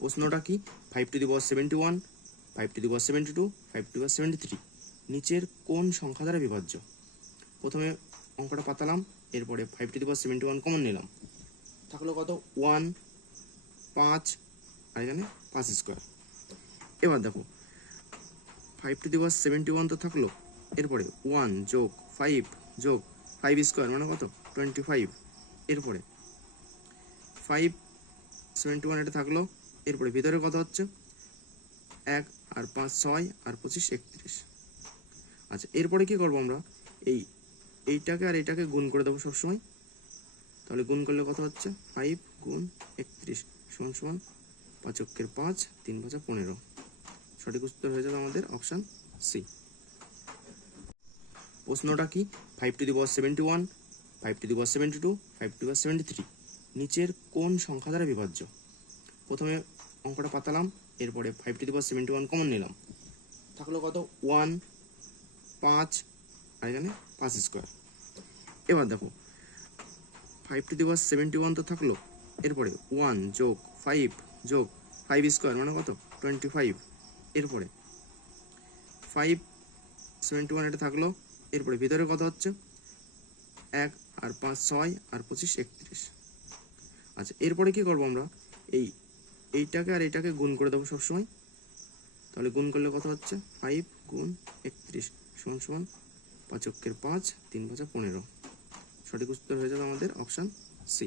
প্রশ্নটা কি? 5^71, 5^72, 5^73 নিচের কোন সংখ্যা দ্বারা বিভাজ্য? প্রথমে অঙ্কটা পাতালাম, এরপরে 5^71 কমন নিলাম, থাকলো কত? 1, 5, আর এখানে 5 স্কোয়ার। এবার দেখো 5^71 তো থাকলো, এরপরে 1 যোগ 5 যোগ 5 স্কোয়ার মানে কত? 25। এরপরে 5^71 এটা থাকলো, এরপরে ভিতরে কত হচ্ছে? 1 আর 5 6 আর 25 31। আচ্ছা, এরপরে কি করবো আমরা? এইটাকে আর এইটাকে গুণ করে দেবো সবসময়। তাহলে গুণ করলে কত হচ্ছে? 5 গুণ 31 সমান সমান 5 অক্ষের 5, 3 5 15। সঠিক উত্তর হয়ে যাবে আমাদের অপশান সি। প্রশ্নটা কি? 5^71, 5^72, 5^73 নিচের কোন সংখ্যা দ্বারা বিভাজ্য? প্রথমে অঙ্কটা পাতালাম, এরপরে 5^71 কমন নিলাম, থাকলো কত? 1, 5, আর এখানে 5 স্কোয়ার। এবার দেখো 5^71 তো থাকলো, এরপরে 1 যোগ 5 যোগ 5 স্কোয়ার মানে কত? 25। এরপরে 5^71 এটা থাকলো, এরপরে ভিতরে কত হচ্ছে? 1 আর 5 6 আর 25 31। আচ্ছা, এরপরে কি করবো আমরা? এইটাকে আর এইটাকে গুণ করে দেবো সবসময়। তাহলে গুণ করলে কত হচ্ছে? 5 গুণ 31 সমান সমান 5 অক্ষের 5, 3 5 15। সঠিক উত্তর হয়ে যাবে আমাদের অপশান সি।